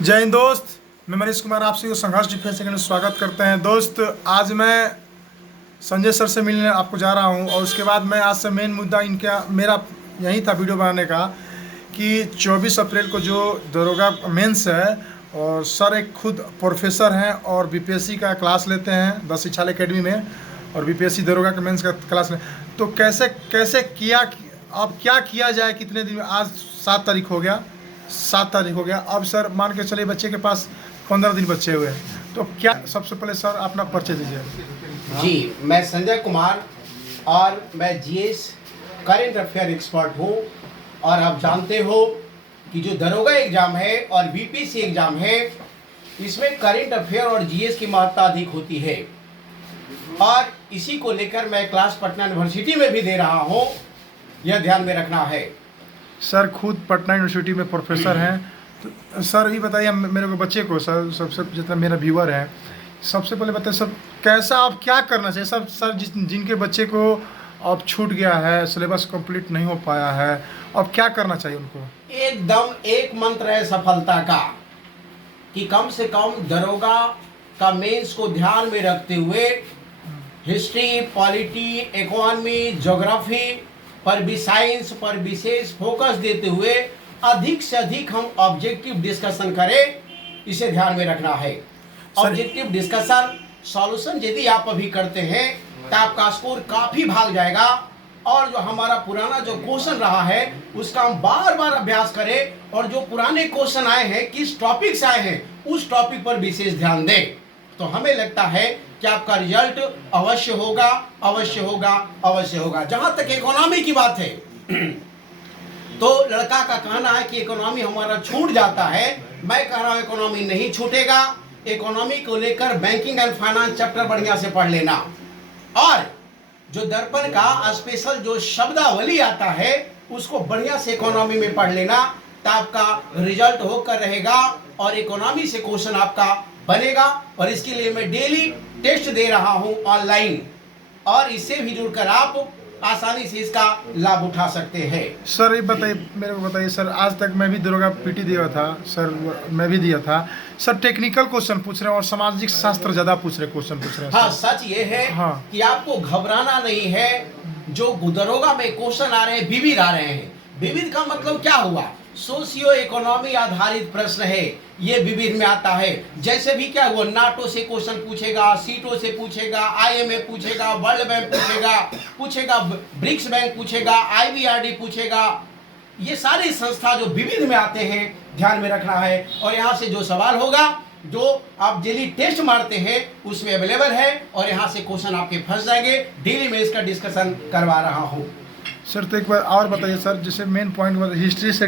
जय हिंद दोस्त। मैं मनीष कुमार आपसे को संघर्ष डिफेंस सेकंड में स्वागत करते हैं। दोस्त, आज मैं संजय सर से मिलने आपको जा रहा हूं और उसके बाद मैं आज से मेन मुद्दा इनका मेरा यही था वीडियो बनाने का कि 24 अप्रैल को जो दरोगा मेंस है, और सर एक खुद प्रोफेसर हैं और बीपीएससी का क्लास लेते हैं 10 शिक्षाल एकेडमी में, और बीपीएससी दरोगा का मेंस का क्लास तो कैसे कैसे किया, अब क्या किया जाए, कितने दिन में, आज 7 तारीख हो गया, 7 तारीख हो गया। अब सर मान के चलिए बच्चे के पास 15 दिन बचे हुए हैं, तो क्या सबसे पहले सर अपना परिचय दीजिए। जी, मैं संजय कुमार और मैं जीएस करंट अफेयर एक्सपर्ट हूँ। और आप जानते हो कि जो दरोगा एग्जाम है और बीपीएससी एग्जाम है, इसमें करंट अफेयर और जीएस की महत्ता अधिक होती है, और इसी को लेकर मैं क्लास पटना यूनिवर्सिटी में भी दे रहा हूँ। यह ध्यान में रखना है। सर खुद पटना यूनिवर्सिटी में प्रोफेसर हैं, तो सर ये बताइए मेरे को, बच्चे को, सर सबसे जितना मेरा व्यूअर है, सबसे पहले बताइए सर कैसा आप क्या करना चाहिए सब सर, जिनके बच्चे को अब छूट गया है, सिलेबस कंप्लीट नहीं हो पाया है, अब क्या करना चाहिए उनको? एकदम एक मंत्र है सफलता का कि कम से कम दरोगा का मेंस को ध्यान में रखते हुए हिस्ट्री, पॉलिटी, इकोनॉमी, ज्योग्राफी पर भी, साइंस पर विशेष फोकस देते हुए अधिक से अधिक हम ऑब्जेक्टिव डिस्कशन करें, इसे ध्यान में रखना है। ऑब्जेक्टिव डिस्कशन सॉल्यूशन यदि आप अभी करते हैं तो आपका स्कोर काफी भाग जाएगा, और जो हमारा पुराना जो क्वेश्चन रहा है उसका हम बार बार अभ्यास करें, और जो पुराने क्वेश्चन आए हैं, किस टॉपिक से आए हैं, उस टॉपिक पर विशेष ध्यान दें, तो हमें लगता है कि आपका रिजल्ट अवश्य होगा, अवश्य होगा, अवश्य होगा। जहां तक इकोनॉमी की बात है तो लड़का का कहना है कि इकोनॉमी हमारा छूट जाता है। मैं कह रहा हूं इकोनॉमी नहीं छूटेगा। इकोनॉमी को लेकर बैंकिंग एंड फाइनेंस चैप्टर बढ़िया से पढ़ लेना, और जो दर्पण का स्पेशल जो शब्दावली आता है उसको बढ़िया से इकोनॉमी में पढ़ लेना, तो आपका रिजल्ट होकर रहेगा और इकोनॉमी से क्वेश्चन आपका बनेगा। और इसके लिए मैं डेली टेस्ट दे रहा हूं ऑनलाइन, और इससे भी जुड़कर आप आसानी से इसका लाभ उठा सकते हैं। सर ये बताइए, मेरे को बताइए सर, आज तक मैं भी दरोगा पीटी दिया था सर, मैं भी दिया था सर। टेक्निकल क्वेश्चन पूछ रहे हैं और सामाजिक शास्त्र ज़्यादा क्वेश्चन पूछ रहे हैं। हाँ, सच ये है कि आपको घबराना नहीं है। जो दरोगा में क्वेश्चन आ रहे हैं, विविध आ रहे हैं। विविध का मतलब क्या हुआ? सोशियो इकोनॉमी आधारित प्रश्न है, ये विविध में आता है। जैसे भी क्या हुआ, नाटो से क्वेश्चन पूछेगा, सीटो से पूछेगा, आईएमएफ पूछेगा, वर्ल्ड बैंक पूछेगा, ब्रिक्स बैंक पूछेगा, आईवीआरडी पूछेगा। ये सारी संस्था जो विविध में आते हैं, ध्यान में रखना है। और यहाँ से जो सवाल होगा, जो आप डेली टेस्ट मारते हैं उसमें अवेलेबल है, और यहाँ से क्वेश्चन आपके फंस जाएंगे। डेली मैं इसका डिस्कशन करवा रहा हूँ। सर तो एक बार और बताइए सर, जैसे मेन पॉइंट हिस्ट्री से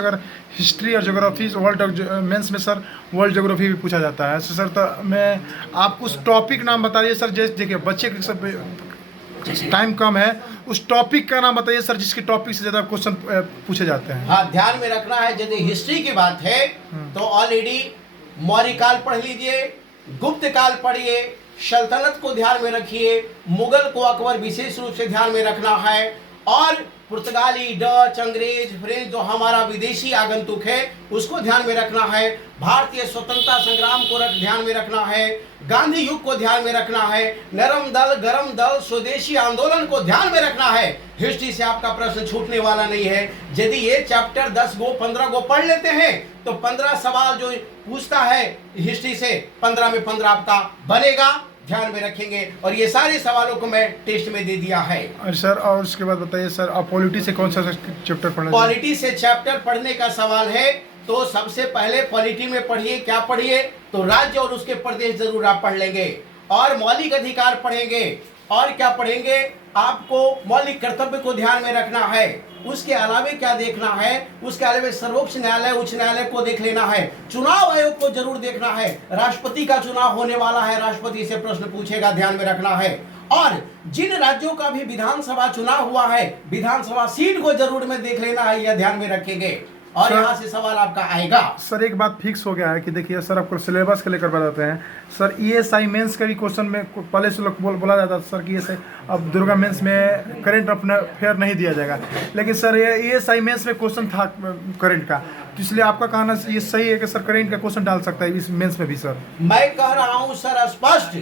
अगर हिस्ट्री और ज्योग्राफी वर्ल्ड मेंस में सर वर्ल्ड ज्योग्राफी भी पूछा जाता है सर, तो मैं आप उस टॉपिक नाम बताइए सर। जैसे देखिए बच्चे के सब टाइम कम है, उस टॉपिक का नाम बताइए सर जिसके टॉपिक से ज़्यादा क्वेश्चन पूछे जाते हैं। हाँ, ध्यान में रखना है। यदि हिस्ट्री की बात है तो ऑलरेडी मौर्य काल पढ़ लीजिए, गुप्त काल पढ़िए, सल्तनत को ध्यान में रखिए, मुगल को अकबर विशेष रूप से ध्यान में रखना है, और पुर्तगाली, डच, अंग्रेज, फ्रेंच जो हमारा विदेशी आगंतुक है उसको ध्यान में रखना है। भारतीय स्वतंत्रता संग्राम को ध्यान में रखना है। गांधी युग को ध्यान में रखना है। नरम दल, गरम दल, स्वदेशी आंदोलन को ध्यान में रखना है। हिस्ट्री से आपका प्रश्न छूटने वाला नहीं है। यदि ये चैप्टर 10 गो 15 गो पढ़ लेते हैं तो 15 सवाल जो पूछता है हिस्ट्री से, 15 में 15 आपका बनेगा। ध्यान में रखेंगे, और ये सारे सवालों को मैं टेस्ट में दे दिया है। और सर और उसके बाद बताइए सर, आप पॉलिटी से कौन सा चैप्टर पढ़ना? पॉलिटी से चैप्टर पढ़ने का सवाल है तो सबसे पहले पॉलिटी में पढ़िए। क्या पढ़िए? तो राज्य और उसके प्रदेश जरूर आप पढ़ लेंगे, और मौलिक अधिकार पढ़ेंगे, और क्या पढ़ेंगे? आपको मौलिक कर्तव्य को ध्यान में रखना है। उसके अलावे क्या देखना है? उसके अलावे सर्वोच्च न्यायालय, उच्च न्यायालय को देख लेना है। चुनाव आयोग को जरूर देखना है। राष्ट्रपति का चुनाव होने वाला है, राष्ट्रपति से प्रश्न पूछेगा, ध्यान में रखना है। और जिन राज्यों का भी विधानसभा चुनाव हुआ है, विधानसभा सीट को जरूर में देख लेना है, यह ध्यान में रखेंगे। और सर- यहाँ से सवाल आपका आएगा। सर एक बात फिक्स हो गया है कि देखिए सर, आपको सिलेबस के लेकर बताते हैं सर। ईएसआई मेंस का भी क्वेश्चन में पहले से लोग बोला जाता था सर कि ईएसआई अब दुर्गा मेंस में करंट अफेयर नहीं दिया जाएगा, लेकिन सर ये ईएसआई मेंस में क्वेश्चन था करंट का, तो इसलिए आपका कहना ये सही है कि सर करंट का क्वेश्चन डाल सकता है इस मेंस में भी सर? मैं कह रहा हूं सर स्पष्ट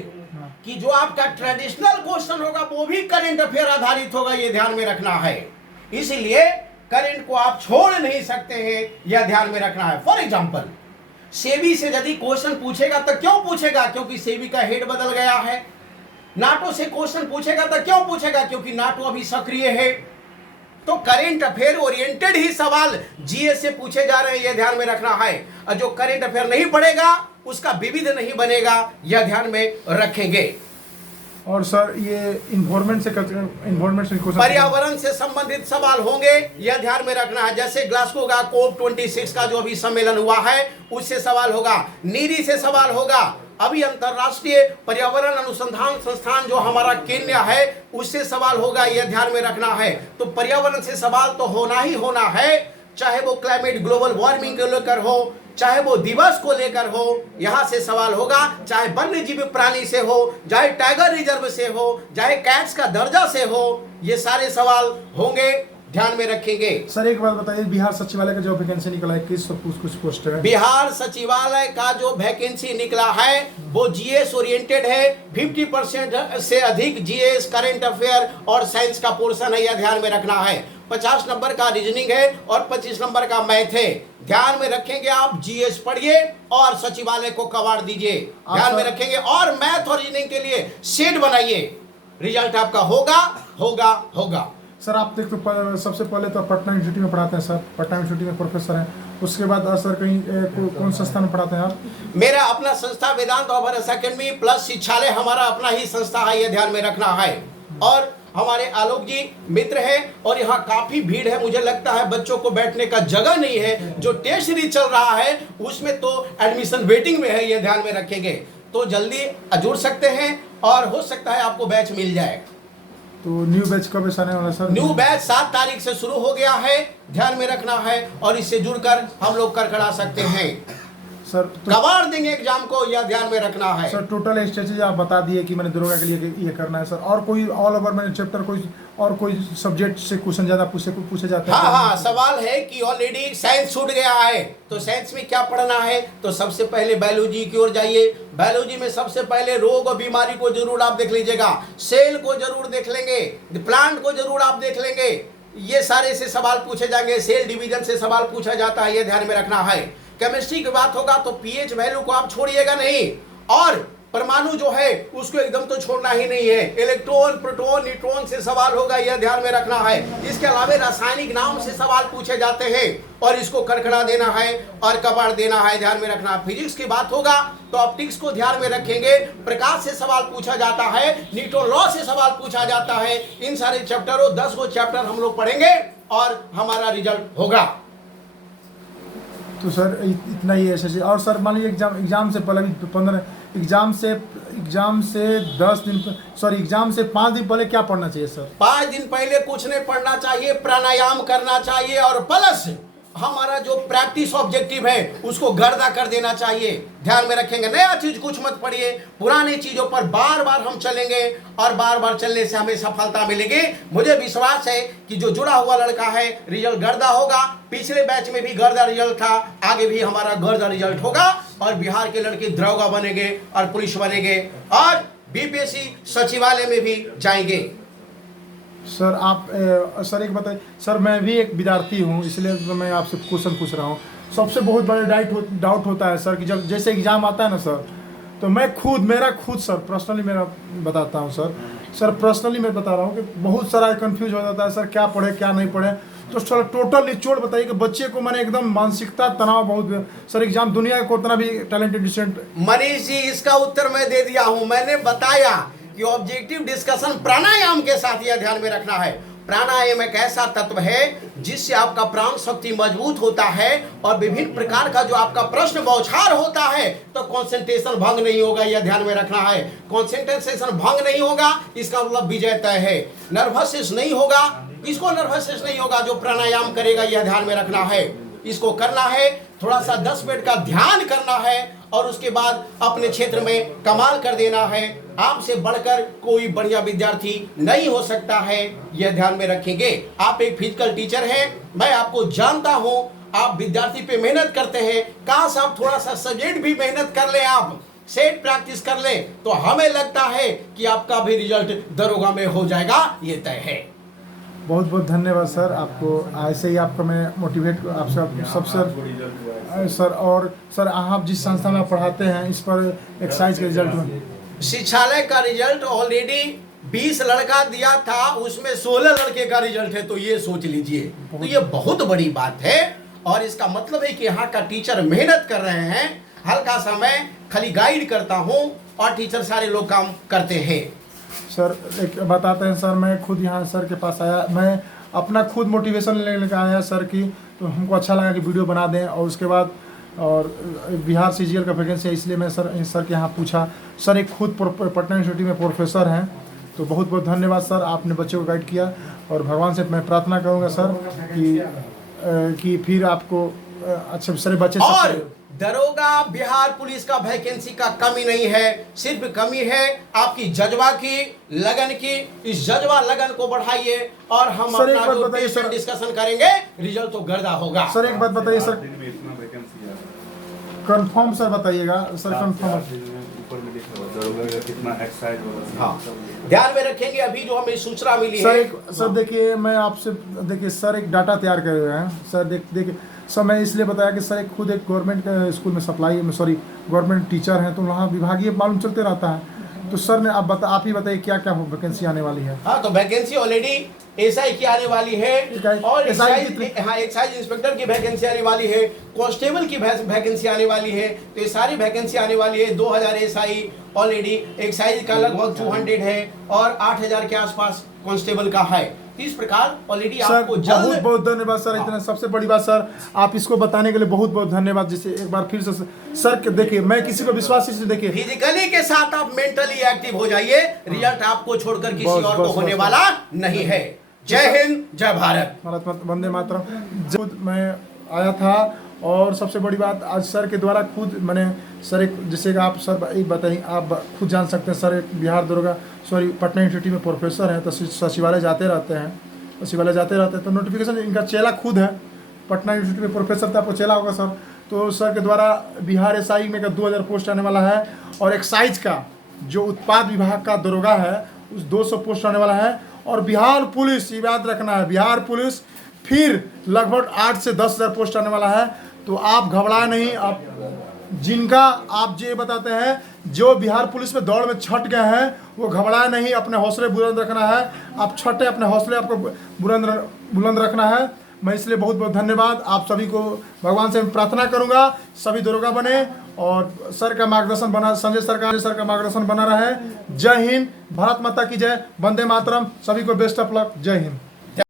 कि जो आपका ट्रेडिशनल क्वेश्चन होगा वो भी करंट अफेयर आधारित होगा, ये ध्यान में रखना है। इसलिए करंट को आप छोड़ नहीं सकते हैं, यह ध्यान में रखना है। फॉर एग्जांपल, सेबी से यदि क्वेश्चन पूछेगा तो क्यों पूछेगा? क्योंकि सेबी का हेड बदल गया है। नाटो से क्वेश्चन पूछेगा तो क्यों पूछेगा? क्योंकि नाटो अभी सक्रिय है। तो करंट अफेयर ओरिएंटेड ही सवाल जीएस से पूछे जा रहे हैं, यह ध्यान में रखना है। और जो करंट अफेयर नहीं पढ़ेगा उसका विविध नहीं बनेगा, यह ध्यान में रखेंगे। और सर ये इन्वायरमेंट से क्वेश्चन, पर्यावरण से संबंधित सवाल होंगे, यह ध्यान में रखना है। जैसे ग्लासगो का COP26 का जो अभी सम्मेलन हुआ है उससे सवाल होगा, नीरी से सवाल होगा, अभी अंतरराष्ट्रीय पर्यावरण अनुसंधान संस्थान जो हमारा केन्या है उससे सवाल होगा, यह ध्यान में रखना है। तो पर्यावरण से सवाल तो होना ही होना है, चाहे वो क्लाइमेट ग्लोबल वार्मिंग को लेकर हो, चाहे वो दिवस को लेकर हो, यहां से सवाल होगा। चाहे वन्य जीव प्राणी से हो, चाहे टाइगर रिजर्व से हो, चाहे कैट्स का दर्जा से हो, ये सारे सवाल होंगे, ध्यान में रखेंगे। सर एक बात बताइए, बिहार सचिवालय का जो वैकेंसी निकला है किस कुछ पोस्ट है? बिहार सचिवालय का जो वैकेंसी निकला है वो जीएस ओरिएंटेड है। 50% से अधिक जीएस, करंट अफेयर और साइंस का पोर्शन है, यह ध्यान में रखना है। 50 नंबर का रीजनिंग है और 25 नंबर का मैथ है, ध्यान में रखेंगे। आप जीएस पढ़िए और सचिवालय को कवाड़ दीजिए, ध्यान में रखेंगे। और मैथ और रीजनिंग के लिए सेट बनाइए, रिजल्ट आपका होगा होगा होगा। सर आप देखो सबसे पहले तो पटना यूनिवर्सिटी में पढ़ाते हैं सर, पटना यूनिवर्सिटी में प्रोफेसर हैं, उसके बाद सर कहीं कौन संस्था में पढ़ाते हैं आप? मेरा अपना संस्था वेदांत ओवरस अकेडमी प्लस शिक्षालय हमारा अपना ही संस्था है, यह ध्यान में रखना है। और हमारे आलोक जी मित्र हैं और यहाँ काफी भीड़ है, मुझे लगता है बच्चों को बैठने का जगह नहीं है। जो टेस्ट सीरीज चल रहा है उसमें तो एडमिशन वेटिंग में है, यह ध्यान में रखेंगे। तो जल्दी जुड़ सकते हैं और हो सकता है आपको बैच मिल जाए। तो न्यू बैच कब से आने वाला सर? न्यू बैच 7 तारीख से शुरू हो गया है, ध्यान में रखना है। और इससे जुड़कर हम लोग करकड़ा सकते हैं, सर कबाड़ देंगे एग्जाम को, यह ध्यान में रखना है। सर टोटल स्ट्रेटेजी आप बता दिए कि मैंने दुर्गा के लिए ये करना है सर। और कोई ऑल ओवर मैंने चैप्टर कोई और कोई सब्जेक्ट से क्वेश्चन ज्यादा पूछे जाते हैं? हाँ, सवाल है कि ऑलरेडी साइंस छूट गया है, तो साइंस में क्या पढ़ना है? तो सबसे पहले बायोलॉजी की ओर जाइए। बायोलॉजी में सबसे पहले रोग और बीमारी को जरूर आप देख लीजिएगा, सेल को जरूर देख लेंगे, प्लांट को जरूर आप देख लेंगे। ये सारे से सवाल पूछे जाएंगे, सेल डिवीजन से सवाल पूछा जाता है, ये ध्यान में रखना है। केमिस्ट्री की बात होगा तो पीएच वैल्यू को आप छोड़िएगा नहीं, और परमाणु जो है उसको एकदम तो छोड़ना ही नहीं है। इलेक्ट्रॉन, प्रोटॉन, न्यूट्रॉन से सवाल होगा, यह ध्यान में रखना है। इसके अलावा रासायनिक नाम से सवाल पूछे जाते हैं और इसको करखड़ा देना है और कबाड़ देना है, ध्यान में रखना। फिजिक्स की बात होगा तो ऑप्टिक्स को ध्यान में रखेंगे, प्रकाश से सवाल पूछा जाता है, न्यूटन लॉ से सवाल पूछा जाता है। इन सारे चैप्टरों 10 गो चैप्टर हम लोग पढ़ेंगे और हमारा रिजल्ट होगा। तो सर इतना ही है। और सर मान लीजिए एग्जाम से पहले 15 एग्जाम से 10 दिन सॉरी एग्जाम से 5 दिन पहले क्या पढ़ना चाहिए सर? 5 दिन पहले कुछ नहीं पढ़ना चाहिए, प्राणायाम करना चाहिए और प्लस हमारा जो प्रैक्टिस ऑब्जेक्टिव है उसको गर्दा कर देना चाहिए, ध्यान में रखेंगे। नया चीज कुछ मत पढ़िए, पुरानी चीजों पर बार बार हम चलेंगे और बार बार चलने से हमें सफलता मिलेगी। मुझे विश्वास है कि जो जुड़ा हुआ लड़का है रिजल्ट गर्दा होगा। पिछले बैच में भी गर्दा रिजल्ट था, आगे भी हमारा गर्दा रिजल्ट होगा और बिहार के लड़के दरोगा बनेंगे और पुलिस बनेंगे और बीपीएससी सचिवालय में भी जाएंगे। सर आप सर एक बताइए सर, मैं भी एक विद्यार्थी हूँ इसलिए तो मैं आपसे क्वेश्चन पूछ रहा हूँ। सबसे बहुत बड़ा डाउट होता है सर कि जब जैसे एग्ज़ाम आता है ना सर, तो मेरा खुद सर पर्सनली मेरा बताता हूँ सर पर्सनली मैं बता रहा हूँ कि बहुत सारा कंफ्यूज हो जाता है सर, क्या पढ़े क्या नहीं पढ़े। तो सर टोटल निचोड़ बताइए कि बच्चे को मैंने एकदम मानसिकता तनाव बहुत सर, एग्जाम दुनिया को उतना भी टैलेंटेड स्टूडेंट। मनीष जी इसका उत्तर मैं दे दिया हूँ, मैंने बताया कि ऑब्जेक्टिव डिस्कशन प्राणायाम के साथ यह ध्यान में रखना है। प्राणायाम एक ऐसा तत्व है जिससे आपका प्राण शक्ति मजबूत होता है और विभिन्न प्रकार का जो आपका प्रश्न बौछार होता है तो कंसंट्रेशन भंग नहीं होगा, यह ध्यान में रखना है। कंसंट्रेशन भंग नहीं होगा इसका मतलब विजय तय है। नर्वसनेस नहीं होगा, इसको नर्वसनेस नहीं होगा जो प्राणायाम करेगा, यह ध्यान में रखना है। इसको करना है, थोड़ा सा 10 मिनट का ध्यान करना है और उसके बाद अपने क्षेत्र में कमाल कर देना है। आपसे बढ़कर कोई बढ़िया विद्यार्थी नहीं हो सकता है, यह ध्यान में रखेंगे। आप एक फिजिकल टीचर हैं, मैं आपको जानता हूं, आप विद्यार्थी पे मेहनत करते हैं। काश आप थोड़ा सा सब्जेक्ट भी मेहनत कर ले, आप सेट प्रैक्टिस कर ले, तो हमें लगता है कि आपका भी रिजल्ट दरोगा में हो जाएगा, ये तय है। बहुत बहुत धन्यवाद सर, आपको ऐसे ही आपको मैं मोटिवेट आपसे सब सर। और सर आप जिस संस्था में आप पढ़ाते हैं इस पर एक्साइज के रिजल्ट में शिक्षालय का रिजल्ट ऑलरेडी 20 लड़का दिया था, उसमें 16 लड़के का रिजल्ट है, तो ये सोच लीजिए, तो ये बहुत बड़ी बात है। और इसका मतलब है कि यहाँ का टीचर मेहनत कर रहे हैं। हल्का सा मैं खाली गाइड करता हूँ और टीचर सारे लोग काम करते हैं। सर एक बताते हैं सर, मैं खुद यहाँ सर के पास आया, मैं अपना खुद मोटिवेशन लेने का आया सर की, तो हमको अच्छा लगा कि वीडियो बना दें। और उसके बाद और बिहार CGL का वैकेंसी है, इसलिए मैं सर के यहाँ पूछा। सर एक खुद पटना यूनिवर्सिटी में प्रोफेसर हैं, तो बहुत बहुत धन्यवाद सर, आपने बच्चों को गाइड किया। और भगवान से मैं प्रार्थना करूँगा सर कि फिर आपको अच्छे सारे बच्चे और दरोगा बिहार पुलिस का वैकेंसी का कमी नहीं है, सिर्फ कमी है आपकी जज्बा की, लगन की। इस जज्बा लगन को बढ़ाइए और हम सर अपना जो टेस्ट डिस्कशन करेंगे, रिजल्ट तो गर्दा होगा। सर एक बात बताइए सर, कंफर्म सर बताइएगा सर, कंफर्म कितना एक्साइज होगा। हाँ, ध्यान में रखेंगे। अभी जो हमें सूचना मिली सर है सर देखिए, मैं आपसे देखिए सर एक डाटा तैयार कर रहे हैं सर। देखिए सर, मैं इसलिए बताया कि सर खुद एक गवर्नमेंट स्कूल में गवर्नमेंट टीचर हैं, तो वहाँ विभागीय मालूम चलते रहता है। तो सर ने आप ही बताइए क्या क्या वैकेंसी आने वाली है। हाँ, तो वैकेंसी ऑलरेडी SI की आने वाली है और एक्साइज इंस्पेक्टर की वैकेंसी आने वाली है, कांस्टेबल की वैकेंसी आने वाली है। तो ये सारी वैकेंसी आने वाली है। 2000 SI ऑलरेडी, एक्साइज का लगभग 200 है और 8000 के आसपास कांस्टेबल का है। इस प्रकार ऑलरेडी आपको जल्द बहुत बहुत धन्यवाद सर। इतना सबसे बड़ी बात सर, आप इसको बताने के लिए बहुत बहुत धन्यवाद। जिससे एक बार फिर से सर देखिए, मैं किसी को विश्वास से देखिए, फिजिकली के साथ आप मेंटली एक्टिव हो जाइए, रिजल्ट आपको छोड़कर किसी और को होने वाला नहीं है। जय हिंद, जय भारत, वंदे मातरम। जब मैं आया था, और सबसे बड़ी बात आज सर के द्वारा खुद मैंने सर एक, जैसे कि आप सर एक बताइए, आप खुद जान सकते हैं सर, एक बिहार दरोगा पटना यूनिवर्सिटी में प्रोफेसर हैं, तो सचिवालय जाते रहते हैं, तो नोटिफिकेशन इनका चेला खुद है, पटना यूनिवर्सिटी में प्रोफेसर था, आपको चेला होगा सर। तो सर के द्वारा बिहार SI में 2000 पोस्ट आने वाला है, और एक्साइज का जो उत्पाद विभाग का दरोगा है उस 200 पोस्ट आने वाला है। और बिहार पुलिस, याद रखना है, बिहार पुलिस फिर लगभग 8 से 10,000 पोस्ट आने वाला है। तो आप घबराए नहीं। आप जिनका आप ये बताते हैं जो बिहार पुलिस में दौड़ में छट गए हैं, वो घबराए नहीं, अपने हौसले बुलंद रखना है। आप छटे, अपने हौसले आपको बुलंद रखना है। मैं इसलिए बहुत बहुत धन्यवाद आप सभी को, भगवान से प्रार्थना करूंगा सभी दरोगा बने, और सर का मार्गदर्शन बना, संजय सर का मार्गदर्शन बना रहे। जय हिंद, भारत माता की जय, वंदे मातरम। सभी को बेस्ट ऑफ लक। जय हिंद।